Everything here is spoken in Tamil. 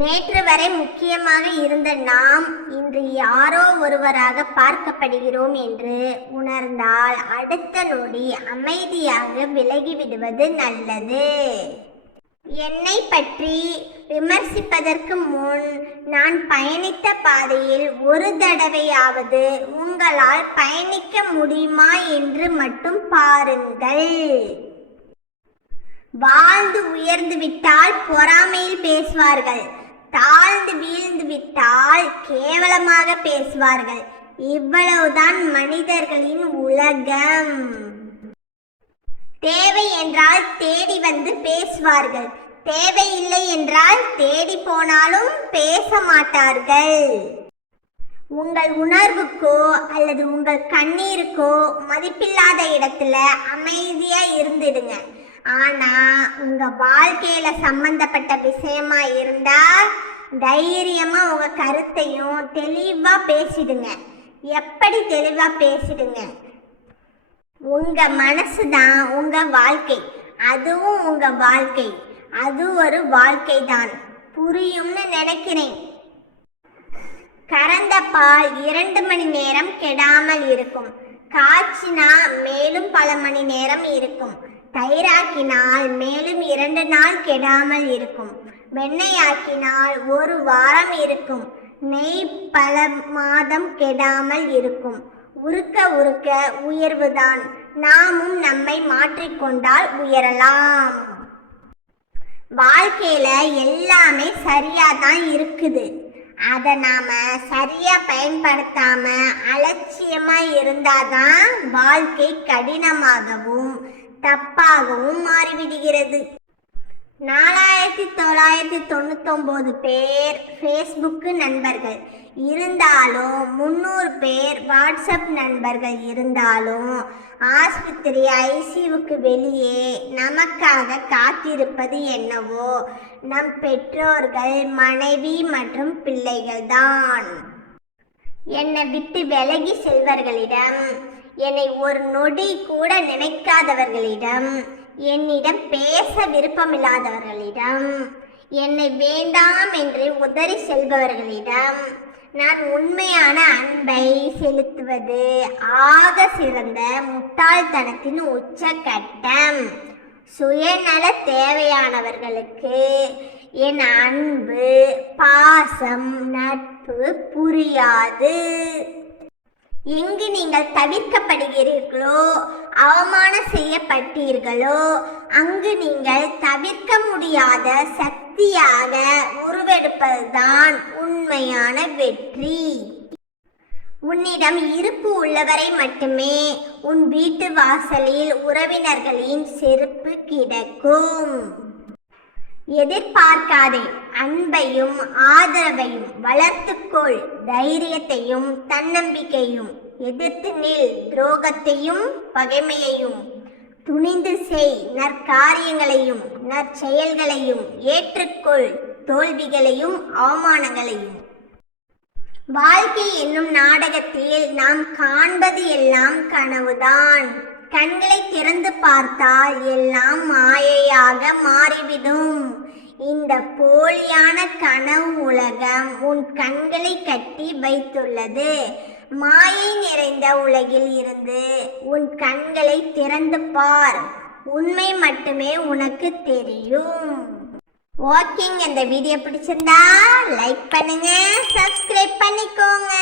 நேற்று வரை முக்கியமாக இருந்த நாம் இன்று யாரோ ஒருவராக பார்க்கப்படுகிறோம் என்று உணர்ந்தால் அடுத்த நொடி அமைதியாக விலகிவிடுவது நல்லது. என்னை பற்றி விமர்சிப்பதற்கு முன் நான் பயணித்த பாதையில் ஒரு தடவையாவது உங்களால் பயணிக்க முடியுமா என்று மட்டும் பாருங்கள். வாழ்ந்து உயர்ந்து விட்டால் பொறாமையில் பேசுவார்கள். வீழ்ந்து விட்டால் கேவலமாக பேசுவார்கள். இவ்வளவுதான் மனிதர்களின் உலகம். தேவை என்றால் தேடி வந்து பேசுவார்கள். தேவையில்லை என்றால் தேடி போனாலும் பேச மாட்டார்கள். உங்கள் உணர்வுக்கோ அல்லது உங்கள் கண்ணீருக்கோ மதிப்பில்லாத இடத்துல அமைதியா இருந்துடுங்க. ஆனா உங்க வாழ்க்கையில சம்பந்தப்பட்ட விஷயமா இருந்தா தைரியமாக உங்கள் கருத்தையும் தெளிவாக பேசிடுங்க. எப்படி தெளிவாக பேசிடுங்க? உங்கள் மனசு தான் உங்கள் வாழ்க்கை. அதுவும் உங்கள் வாழ்க்கை. அது ஒரு வாழ்க்கை தான் புரியும்னு நினைக்கிறேன். கறந்த பால் இரண்டு மணி நேரம் கெடாமல் இருக்கும். காய்ச்சினா மேலும் பல மணி நேரம் இருக்கும். தயிராக்கினால் மேலும் இரண்டு நாள் கெடாமல் இருக்கும். வெண்ணெயாக்கினால் ஒரு வாரம் இருக்கும். நெய் பல மாதம் கெடாமல் இருக்கும். உருக்க உருக்க உயர்வுதான். நாமும் நம்மை மாற்றிக்கொண்டால் உயரலாம். வாழ்க்கையில எல்லாமே சரியா தான் இருக்குது. அதை நாம சரியா பயன்படுத்தாம அலட்சியமா இருந்தாதான் வாழ்க்கை கடினமாகவும் தப்பாகவும் மாறிவிடுகிறது. நாலாயிரத்தி தொள்ளாயிரத்தி தொண்ணூத்தொம்போது பேர் ஃபேஸ்புக்கு நண்பர்கள். இருந்தாலும் முந்நூறு பேர் வாட்ஸ்அப் நண்பர்கள் இருந்தாலும் ஆஸ்பத்திரி ஐசியூவுக்கு வெளியே நமக்காக காத்திருப்பது என்னவோ நம் பெற்றோர்கள் மனைவி மற்றும் பிள்ளைகள் தான். என்னை விட்டு விலகி செல்வர்களிடம் என்னை ஒரு நொடி கூட நினைக்காதவர்களிடம் என்னிடம் பேச விருப்பமில்லாதவர்களிடம் என்னை வேண்டாம் என்று உதறி செல்பவர்களிடம் நான் உண்மையான அன்பை செலுத்துவது ஆக சிறந்த முட்டாள்தனத்தின் உச்சக்கட்டம். சுயநல தேவையானவர்களுக்கு என் அன்பு பாசம் நட்பு புரியாது. எங்கு நீங்கள் தவிர்க்கப்படுகிறீர்களோ அவமானம் செய்யப்பட்டீர்களோ அங்கு நீங்கள் தவிர்க்க முடியாத சக்தியாக உருவெடுப்பதுதான் உண்மையான வெற்றி. உன்னிடம் இருப்பு உள்ளவரை மட்டுமே உன் வீட்டு வாசலில் உறவினர்களின் செருப்பு கிடக்கும். எதிர்பார்க்காதே அன்பையும் ஆதரவையும் வளர்த்துக்கொள். தைரியத்தையும் தன்னம்பிக்கையும் எதிர்த்து நில் துரோகத்தையும் பகைமையையும். துணிந்து செய் நற்காரியங்களையும் நற்செயல்களையும் ஏற்றுக்கொள் தோல்விகளையும் அவமானங்களையும். வாழ்க்கை என்னும் நாடகத்தில் நாம் காண்பது எல்லாம் கனவுதான். கண்களை திறந்து பார்த்தால் எல்லாம் மாயையாக மாறிவிடும். இந்த போலியான கனவு உலகம் உன் கண்களை கட்டி வைத்துள்ளது. மாயை நிறைந்த உலகில் இருந்து உன் கண்களை திறந்து பார். உண்மை மட்டுமே உனக்கு தெரியும். வாக்கிங் இந்த வீடியோ பிடிச்சிருந்தா லைக் பண்ணுங்க சப்ஸ்கிரைப் பண்ணிக்கோங்க.